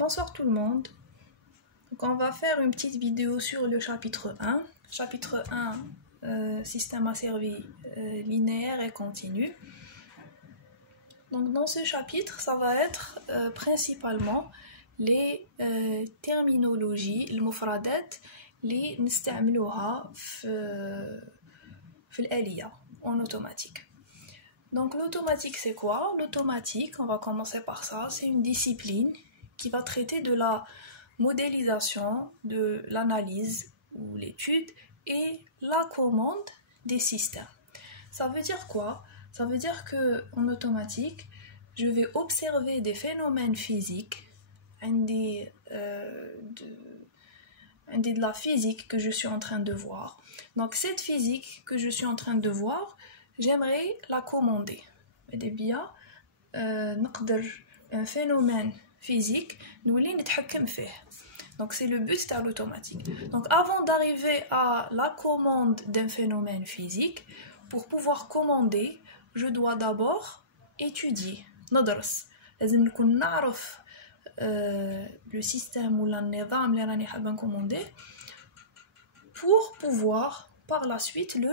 Bonsoir tout le monde. Donc on va faire une petite vidéo sur le chapitre 1. Chapitre 1, système asservi linéaire et continu. Donc dans ce chapitre, ça va être principalement les terminologies, المفردات اللي نستعملوها في الآلية en automatique. Donc l'automatique c'est quoi? L'automatique, on va commencer par ça, c'est une discipline qui va traiter de la modélisation, de l'analyse ou l'étude et la commande des systèmes. Ça veut dire quoi? Ça veut dire qu'en automatique, je vais observer des phénomènes physiques, de la physique que je suis en train de voir. Donc cette physique que je suis en train de voir, j'aimerais la commander. Un phénomène physique, nous voulons نتحكم فيه. Donc c'est le but de l'automatique. Donc avant d'arriver à la commande d'un phénomène physique, pour pouvoir commander, je dois d'abord étudier. ندرس. لازم نكون نعرف le système ou النظام اللي راني حابة commander pour pouvoir par la suite le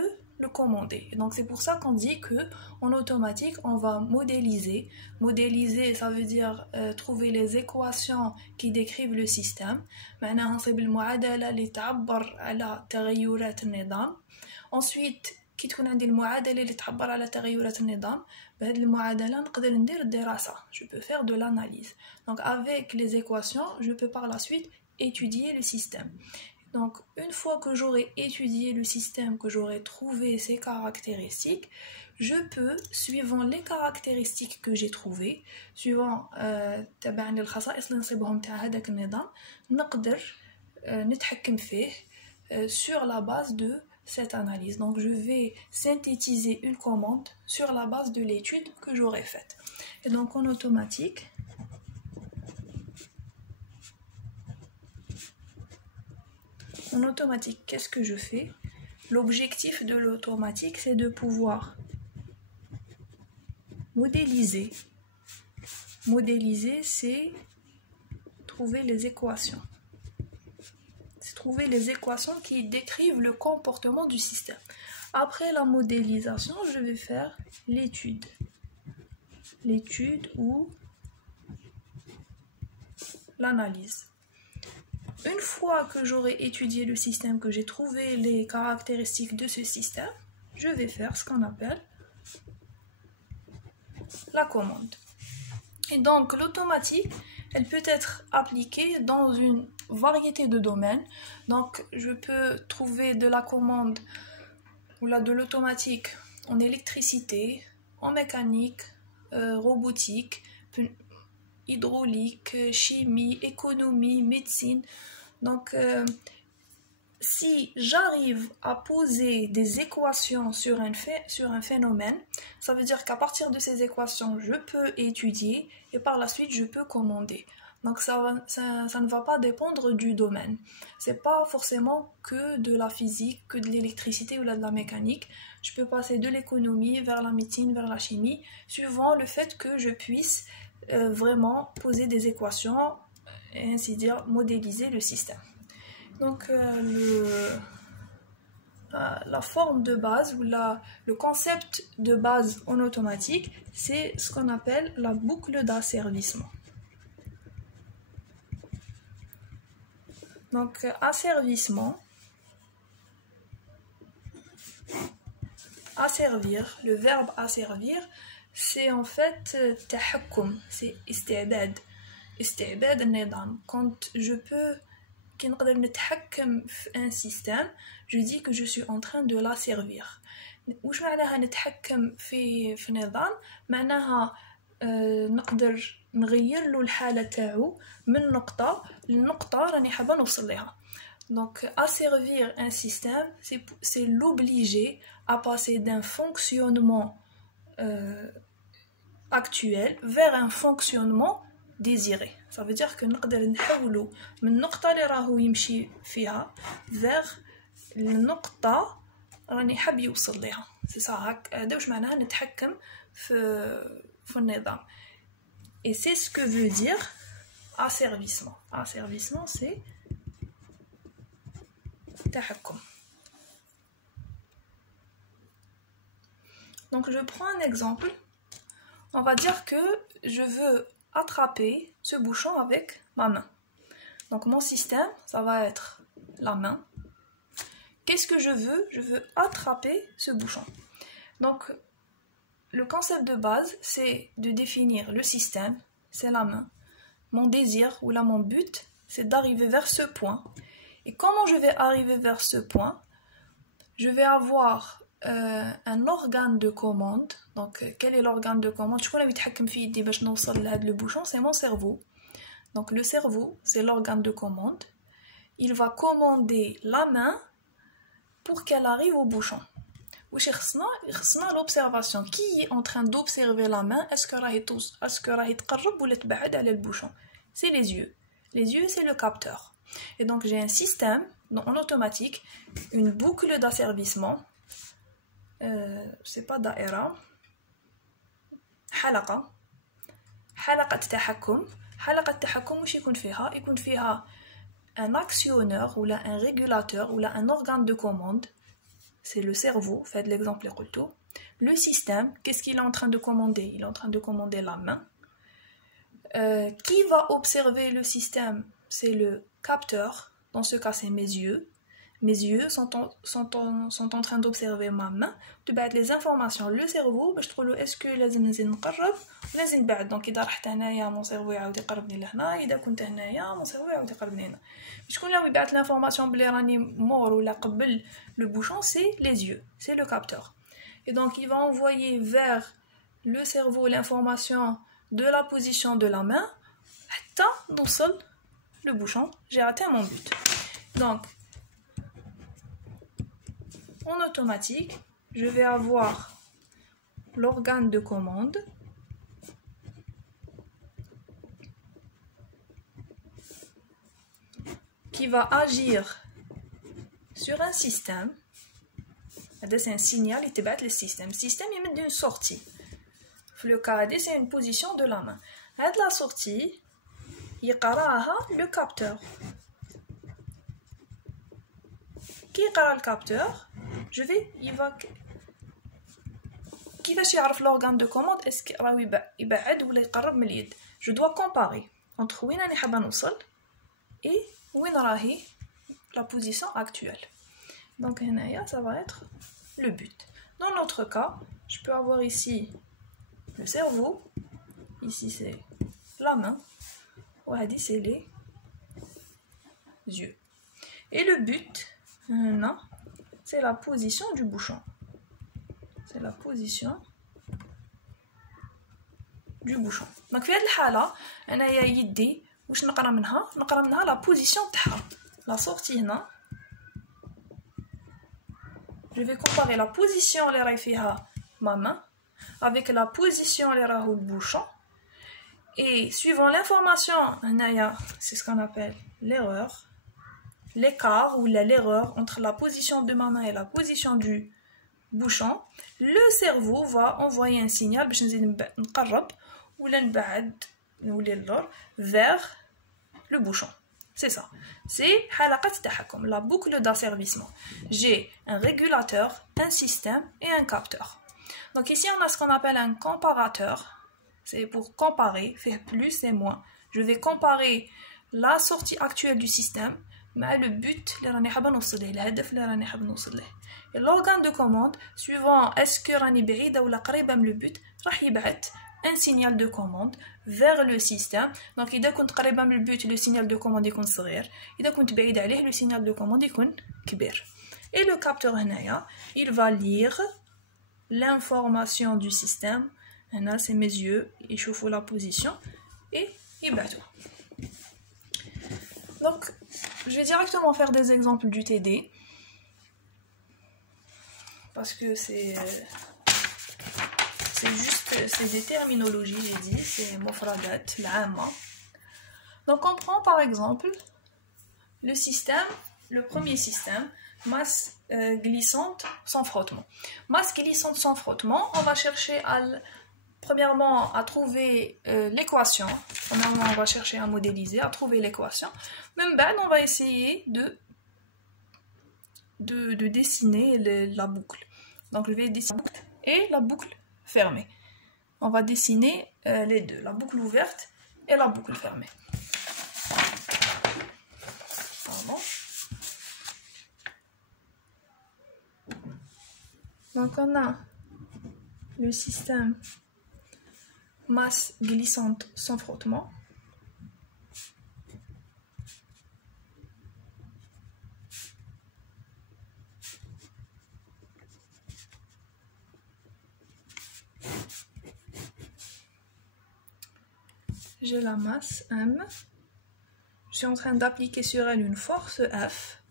commander. Et donc c'est pour ça qu'on dit que en automatique on va modéliser. Modéliser, ça veut dire trouver les équations qui décrivent le système. معناها نصيب المعادلة اللي تعبر على تغيرات النظام. Ensuite كي تكون عندي المعادلة اللي تعبر على تغيرات النظام، بهذه المعادلة نقدر ندير الدراسة. Je peux faire de l'analyse. Donc avec les équations, je peux par la suite étudier le système. Donc, une fois que j'aurai étudié le système, que j'aurai trouvé ses caractéristiques, je peux, suivant les caractéristiques que j'ai trouvées, suivant تبعني الخصائص اللي نصيبهم تاع هذاك النظام، نقدر نتحكم فيه sur la base de cette analyse. Donc, je vais synthétiser une commande sur la base de l'étude que j'aurai faite. Et donc, en automatique, qu'est-ce que je fais? L'objectif de l'automatique, c'est de pouvoir modéliser. Modéliser, c'est trouver les équations. C'est trouver les équations qui décrivent le comportement du système. Après la modélisation, je vais faire l'étude. L'étude ou l'analyse. Une fois que j'aurai étudié le système, que j'ai trouvé les caractéristiques de ce système, je vais faire ce qu'on appelle la commande. Et donc l'automatique, elle peut être appliquée dans une variété de domaines. Donc je peux trouver de la commande ou de l'automatique en électricité, en mécanique, robotique, hydraulique, chimie, économie, médecine. Donc, si j'arrive à poser des équations sur un phénomène, ça veut dire qu'à partir de ces équations, je peux étudier et par la suite, je peux commander. Donc, ça ne va pas dépendre du domaine. C'est pas forcément que de la physique, que de l'électricité ou de la mécanique. Je peux passer de l'économie vers la médecine, vers la chimie, suivant le fait que je puisse vraiment poser des équations et ainsi dire modéliser le système. Donc la forme de base ou le concept de base en automatique, c'est ce qu'on appelle la boucle d'asservissement. Donc asservissement, asservir, le verbe asservir, c'est en fait تحكم, c'est استعباد. استعباد النظام. Quand je peux كي نقدر نتحكم في un système, je dis que je suis en train de l'asservir. واش معناها نتحكم في نظام؟ معناها نقدر نغير له الحالة تاعو من نقطة لنقطة راني حابة نوصل لها. Donc asservir un système, c'est l'obliger à passer d'un fonctionnement actuel vers un fonctionnement désiré. Ça veut dire que نقدر نحولو من النقطة اللي راهو يمشي فيها vers النقطة راني حاب يوصل لها. C'est ça. هذا واش معناها نتحكم في النظام. Et c'est ce que veut dire asservissement. Asservissement, c'est تحكم. Donc je prends un exemple. On va dire que je veux attraper ce bouchon avec ma main. Donc mon système, ça va être la main. Qu'est-ce que je veux? Je veux attraper ce bouchon. Donc le concept de base, c'est de définir le système, c'est la main. Mon désir ou là mon but, c'est d'arriver vers ce point. Et comment je vais arriver vers ce point? Je vais avoir un organe de commande. Donc quel est l'organe de commande? Je connais le bouchon, c'est mon cerveau. Donc le cerveau, c'est l'organe de commande. Il va commander la main pour qu'elle arrive au bouchon. L'observation. Qui est en train d'observer la main? Est-ce que le bouchon? C'est les yeux. Les yeux, c'est le capteur. Et donc j'ai un système en automatique, une boucle d'asservissement. C'est pas daïra. حلقة التحكم. حلقة التحكم واش يكون فيها؟ يكون فيها un actionneur ou là un régulateur ou là un organe de commande. C'est le cerveau, faites l'exemple plutôt. Le système, qu'est-ce qu'il est en train de commander? Il est en train de commander la main. Qui va observer le système? C'est le capteur. Dans ce cas, c'est mes yeux. Mes yeux sont en train d'observer ma main. Tu battes les informations. Le cerveau, je trouve est-ce que لازم نزيد نقرب لازم نبعد. Donc إذا رحت هنايا mon cerveau يعاود يقربني لهنا. إذا كنت هنايا mon cerveau يعاود يقربني هنا. شكون اللي يبعث l'information بلي راني مور ولا قبل le bouchon? C'est les yeux, c'est le capteur. Et donc il va envoyer vers le cerveau l'information de la position de la main. حتى نوصل le bouchon, j'ai atteint mon but. Donc en automatique, je vais avoir l'organe de commande qui va agir sur un système. C'est un signal qui te le système. Le système il met une sortie. Le cas c'est une position de la main. La sortie, il le capteur. Qui est le capteur? Il va كيفاش يعرف l'organe de commande est-ce que راهو يبعد ولا يقرب من اليد. Je dois comparer entre وين راني حابه نوصل et وين راهي la position actuelle. Donc هنايا ça va être le but. Dans notre cas, je peux avoir ici le cerveau, ici c'est la main, وهذه c'est les yeux. Et le but, non, c'est la position du bouchon. C'est la position du bouchon. Donc في هذه الحالة أنايا يدي واش نقرا منها la position تاعها. La sortie هنا. Je vais comparer la position اللي راهي فيها ma main avec la position اللي راهو le bouchon. Et suivant l'information هنايا c'est ce qu'on appelle l'erreur. L'écart ou l'erreur entre la position de ma main et la position du bouchon, le cerveau va envoyer un signal باش نزيد نقرب ولا نبعد نولي اللور vers le bouchon. C'est ça. C'est حلقة التحكم, la boucle d'asservissement. J'ai un régulateur, un système et un capteur. Donc ici on a ce qu'on appelle un comparateur. C'est pour comparer, faire plus et moins. Je vais comparer la sortie actuelle du système مع le but اللي راني حابه نوصل له, الهدف اللي راني حابه نوصل له. Et l'organe de commande, suivant est-ce que راني بعيده ولا قريبه من le but, راح يبعث un signal de commande vers le système. Donc إذا كنت قريبه من le but, le signal de commande يكون صغير. إذا كنت بعيد عليه, le signal de commande يكون كبير. Et le capteur هنايا, il va lire l'information du système. هنا c'est mes yeux, يشوفوا la position et يبعثوا. Donc, je vais directement faire des exemples du TD parce que c'est des terminologies, j'ai dit, c'est mofradat, l'amma. Donc, on prend par exemple le système, le premier système, masse glissante sans frottement. Masse glissante sans frottement, on va chercher premièrement à trouver l'équation. Premièrement, on va chercher à modéliser, à trouver l'équation. Même ben, on va essayer de dessiner la boucle. Donc, je vais dessiner la boucle et la boucle fermée. On va dessiner les deux, la boucle ouverte et la boucle fermée. Pardon. Donc, on a le système masse glissante sans frottement. J'ai la masse M. Je suis en train d'appliquer sur elle une force F.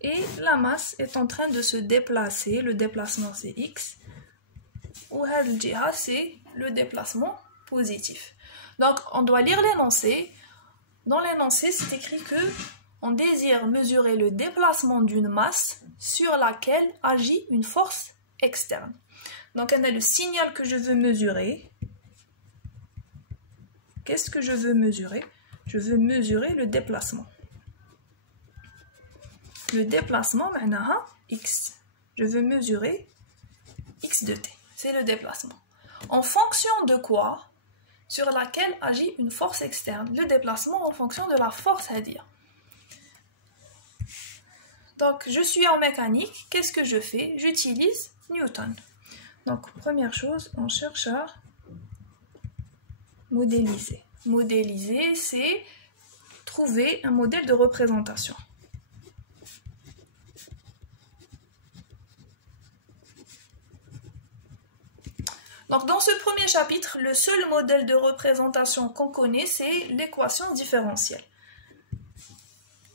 Et la masse est en train de se déplacer. Le déplacement c'est X. Ou c'est le déplacement positif. Donc on doit lire l'énoncé. Dans l'énoncé, c'est écrit que on désire mesurer le déplacement d'une masse sur laquelle agit une force externe. Donc on a le signal que je veux mesurer. Qu'est-ce que je veux mesurer? Je veux mesurer le déplacement. Le déplacement, معناها X. Je veux mesurer X de t. C'est le déplacement. En fonction de quoi? Sur laquelle agit une force externe. Le déplacement en fonction de la force à dire. Donc, je suis en mécanique. Qu'est-ce que je fais? J'utilise Newton. Donc, première chose, on cherche à modéliser. Modéliser, c'est trouver un modèle de représentation. Donc dans ce premier chapitre, le seul modèle de représentation qu'on connaît, c'est l'équation différentielle.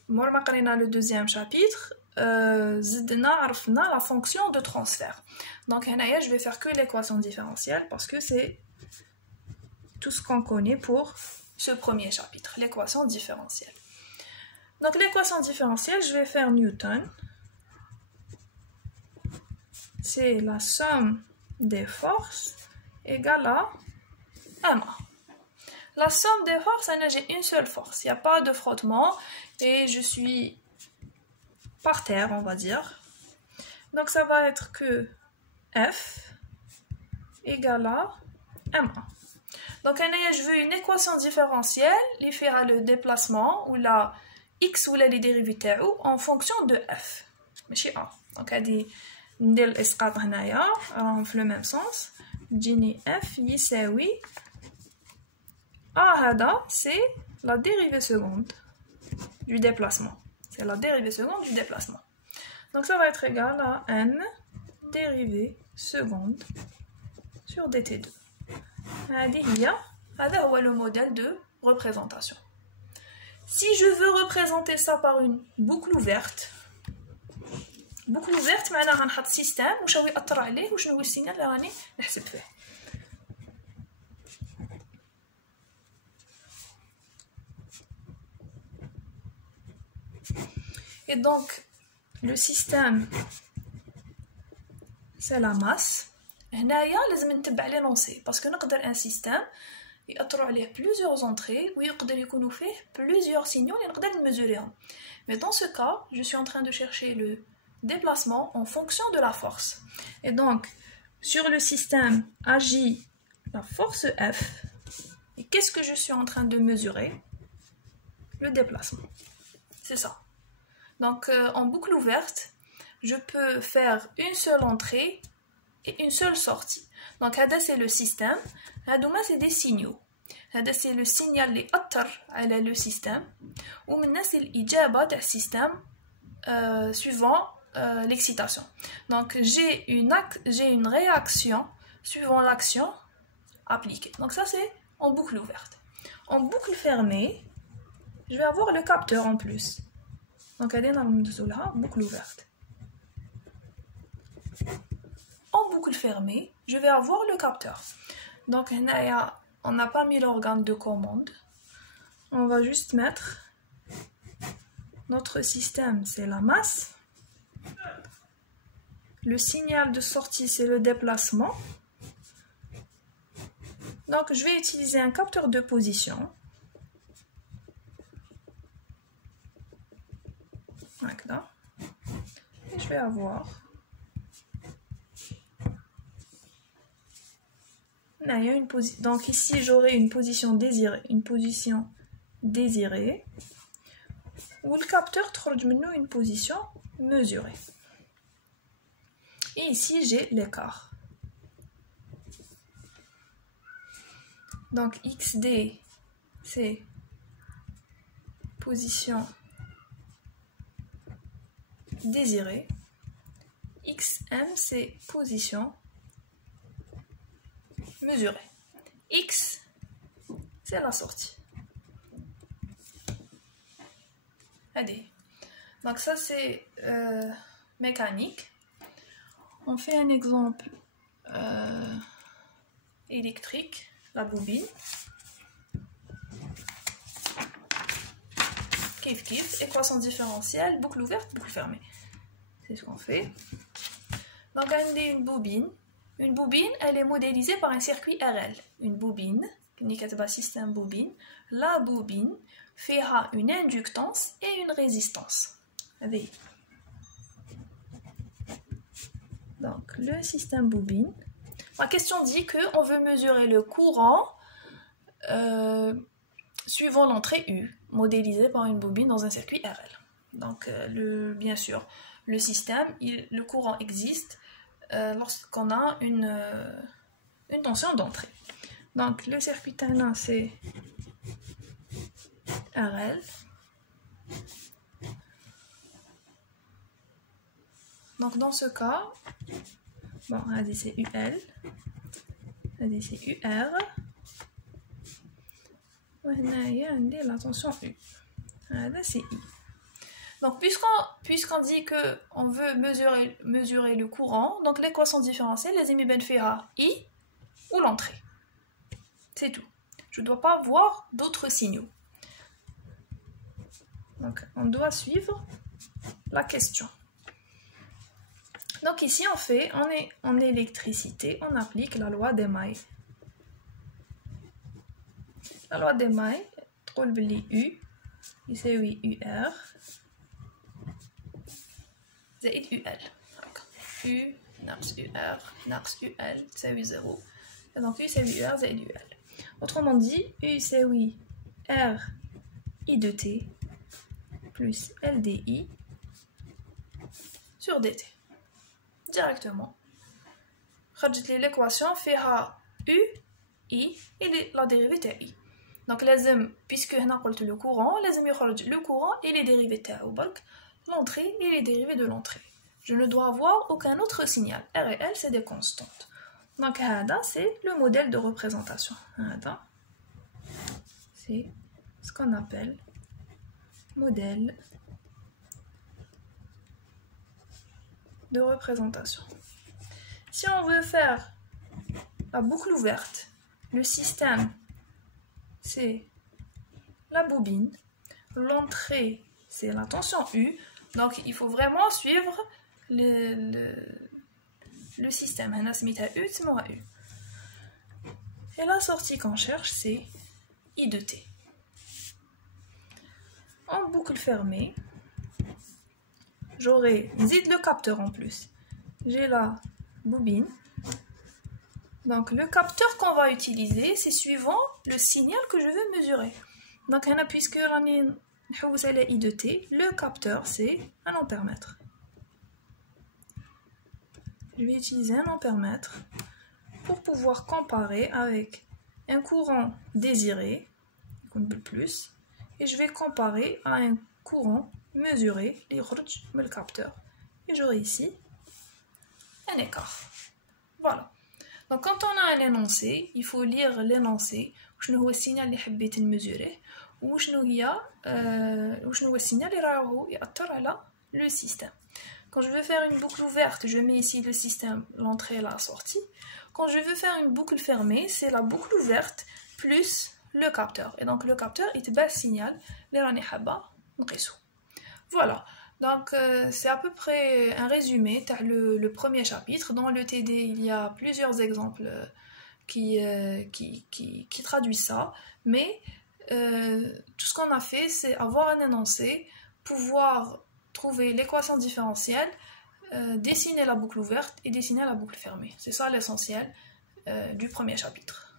Moi, le deuxième chapitre, عرفنا la fonction de transfert. Donc je vais faire que l'équation différentielle parce que c'est tout ce qu'on connaît pour ce premier chapitre, l'équation différentielle. Donc l'équation différentielle, je vais faire Newton. C'est la somme des forces égale à MA. La somme des forces, j'ai une seule force. Il n'y a pas de frottement et je suis par terre, on va dire. Donc ça va être que F égale à MA. Donc je veux une équation différentielle qui fera le déplacement ou la x ou les dérivés en fonction de F. Mais A. Donc ندير الاسقاط هنايا راهم في le même sens. تجيني F يساوي A هذا c'est la dérivée seconde du déplacement. C'est la dérivée seconde du déplacement. Donc ça va être égal à n dérivée seconde sur dt2. هذا هو le modèle de représentation. Si je veux représenter ça par une boucle ouverte, معناها نحط سيستم واش هو يأثر عليه وشنو هو السينال اللي راني نحسب فيه. Et donc le système c'est la masse. هنايا لازم نتبع l'énoncé parce que نقدر un système يأثروا عليه plusieurs entrées ويقدر يكونوا فيه plusieurs signaux اللي نقدر نمزوريهم. Mais dans ce cas, je suis en train de chercher le déplacement en fonction de la force. Et donc, sur le système agit la force F. Et qu'est-ce que je suis en train de mesurer? Le déplacement. C'est ça. Donc, en boucle ouverte, je peux faire une seule entrée et une seule sortie. Donc, هذا c'est le système. هذوما c'est des signaux. هذا c'est le signal اللي أثر على le système. ومنها c'est الإجابة تاع السيستم suivant l'excitation. Donc j'ai une réaction suivant l'action appliquée. Donc ça c'est en boucle ouverte. En boucle fermée, je vais avoir le capteur en plus. Donc boucle ouverte. En boucle fermée, je vais avoir le capteur. Donc on n'a pas mis l'organe de commande. On va juste mettre notre système, c'est la masse. Le signal de sortie, c'est le déplacement. Donc, je vais utiliser un capteur de position. Là. Et je vais avoir là, il y a une position. Donc ici j'aurai une position désirée, où le capteur trouve une position mesurée. Et ici j'ai l'écart. Donc XD c'est position désirée. XM c'est position mesurée. X c'est la sortie. Allez. Donc ça c'est mécanique. On fait un exemple électrique, la bobine. Kiff, équation différentielle, boucle ouverte, boucle fermée. C'est ce qu'on fait. Donc, on a une bobine. Une bobine, elle est modélisée par un circuit RL. Une bobine, système bobine. La bobine fera une inductance et une résistance. Allez. Donc, le système bobine. La question dit qu'on veut mesurer le courant suivant l'entrée U, modélisée par une bobine dans un circuit RL. Donc, bien sûr, le système, le courant existe lorsqu'on a une tension d'entrée. Donc, le circuit T1, c'est RL. Donc, dans ce cas, bon, c'est UL, c'est UR. La tension U. C'est I. Donc, puisqu'on dit qu'on veut mesurer le courant, donc l'équation différentielle, les émis fera I ou l'entrée. C'est tout. Je ne dois pas voir d'autres signaux. Donc, on doit suivre la question. Donc, ici, on est en électricité, on applique la loi d'Emaille. La loi d'Emaille, تقول بلي U يساوي UR زائد UL. U ناقص UR ناقص UL تساوي 0. Et donc U يساوي UR زائد UL. Autrement dit, U يساوي R I de T plus LDI sur DT. Directement. خرجت لي l'équation فيها U, I et la dérivée تاع I. Donc, puisque on a dit le courant, le courant et les dérivés de l'entrée et les dérivés de l'entrée. Je ne dois avoir aucun autre signal. R et L, c'est des constantes. Donc, c'est le modèle de représentation. C'est ce qu'on appelle modèle de représentation. Si on veut faire la boucle ouverte, le système, c'est la bobine, l'entrée c'est la tension U, donc il faut vraiment suivre le système. U. Et la sortie qu'on cherche c'est I de T. En boucle fermée, j'aurai le capteur en plus. J'ai la bobine. Donc, le capteur qu'on va utiliser, c'est suivant le signal que je veux mesurer. Donc, puisque on est I de T, le capteur, c'est un ampèremètre. Je vais utiliser un ampèremètre pour pouvoir comparer avec un courant désiré, plus, et je vais comparer à un courant mesuré, le capteur. Et j'aurai ici un écart. Voilà. Donc, quand on a un énoncé, il faut lire l'énoncé. Où est le signal que vous voulez mesurer? Où est le signal qui va le système? Quand je veux faire une boucle ouverte, je mets ici le système, l'entrée et la sortie. Quand je veux faire une boucle fermée, c'est la boucle ouverte plus le capteur. Et donc, le capteur, il te bat le signal. Voilà. Donc, c'est à peu près un résumé. Tu as le premier chapitre. Dans le TD, il y a plusieurs exemples qui traduit ça, mais tout ce qu'on a fait, c'est avoir un énoncé, pouvoir trouver l'équation différentielle, dessiner la boucle ouverte et dessiner la boucle fermée. C'est ça l'essentiel du premier chapitre.